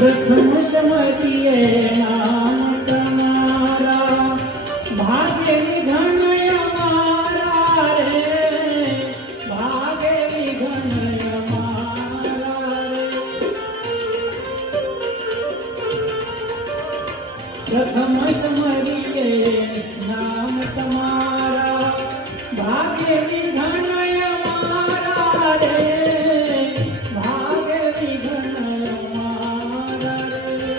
प्रथम समझिए नाम तुम्हारा, भाग्य विघन हमारा रे, भाग्य विघन हमारा रे। प्रथम समझिए नाम तुम्हारा, भाग्य विघन हमारा रे, भाग्य विघन हमारा रे।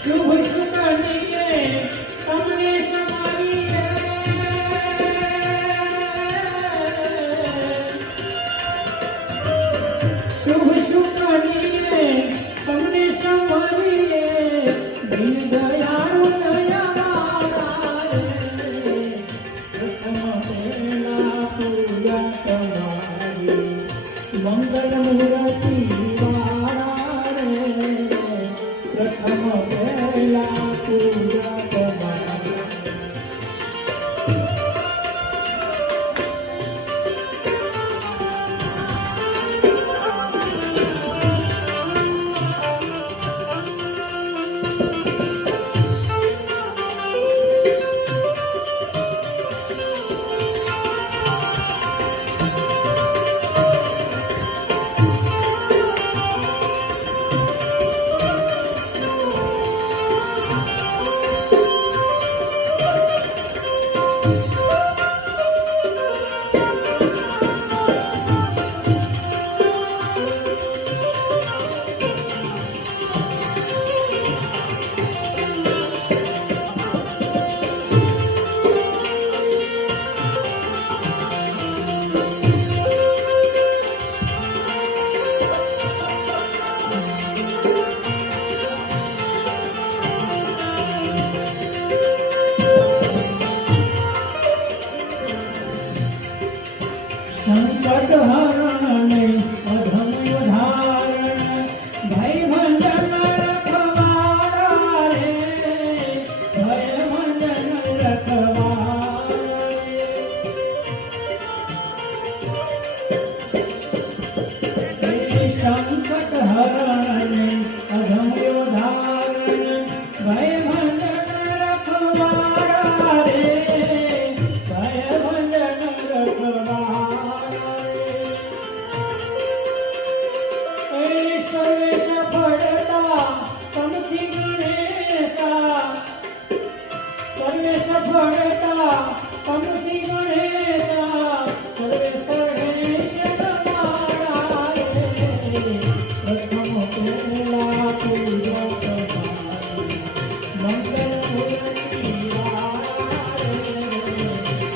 शुभ सुकनिए तमने समारिए, शुभ सुकनिए तमने समारिए, दीन दयालु दयावाना रे। प्रथम बेला पूजा तुम्हारी, मंगल मूर्ति वाला रे। प्रथम बेला पूजा तुम्हारी। संकट हरण ने अधम उधारण, भय भंजन रखवारा रे, भय भंजन रखवारा रे। संकट हरण ने अधम उधारण, भय भंजन रखवारा रे, भय भंजन रखवारा। सर्वे सफलता तमथी गणेशा, सर्वे सफलता तमथी गणेशा, सर्वे गणेश तुम्हारा रे। प्रथम बेला पूजा तुम्हारी, मंगल मूर्ति वाला रे।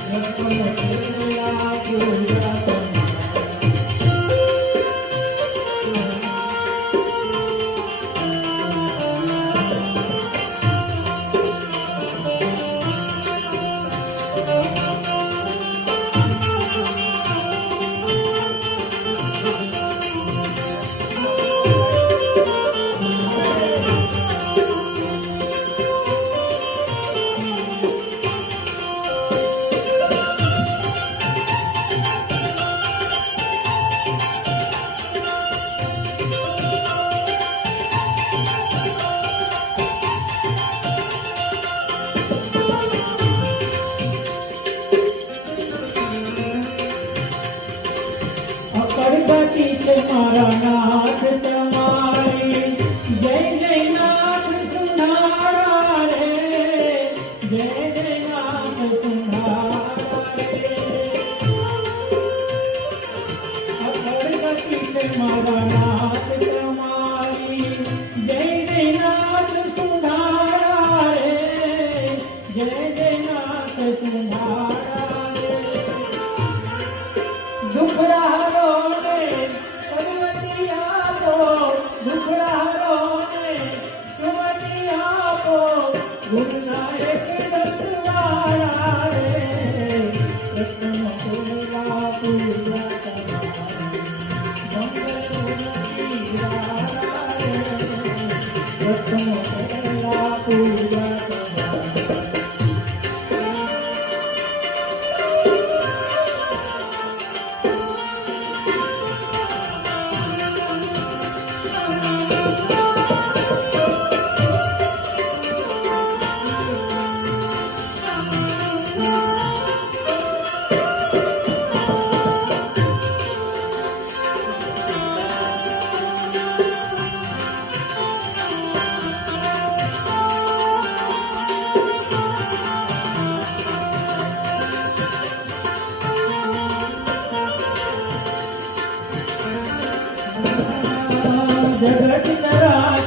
प्रथम बेला पूजा तुम्हारी। अकड़बती से मारा नाथ तुम्हारी, जय जय नाथ सुंधारा रे, जय जय नाथ सुंधारा रे। अकड़बती से मारा नाथ तुम्हारी, जय जय नाथ सुंधारा रे, जय जय नाथ सुंधारा रे। दुखड़ारो ने सदवती आपो, दुखड़ारो ने सुमति आपो, गुरु नायक दत्तवारा रे। प्रथम बेला पूजा तुम्हारी, मंगल मूर्ति वाला रे। प्रथम बेला पूजा तुम्हारी।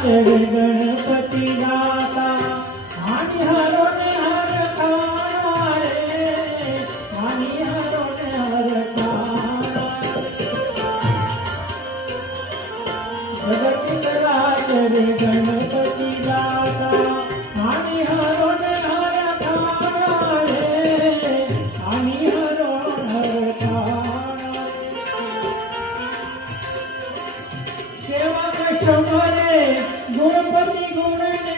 रे गणपति दाता हानि हरो ने हर खाना रे हानि हरो ने हर खाना जगत राज रे गणपति दाता हानि हरो ने हर खाना रे हानि हरो हर खाना सेवक समरे गुणपति गुण ने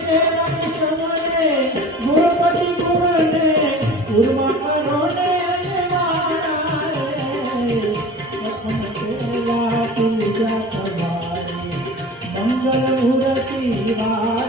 सेवक समरे गुणपति गुण ने उर्वा करो ने अजवाड़ा रे प्रथम सेवा पूजा तुम्हारी मंगल मूर्ति वारी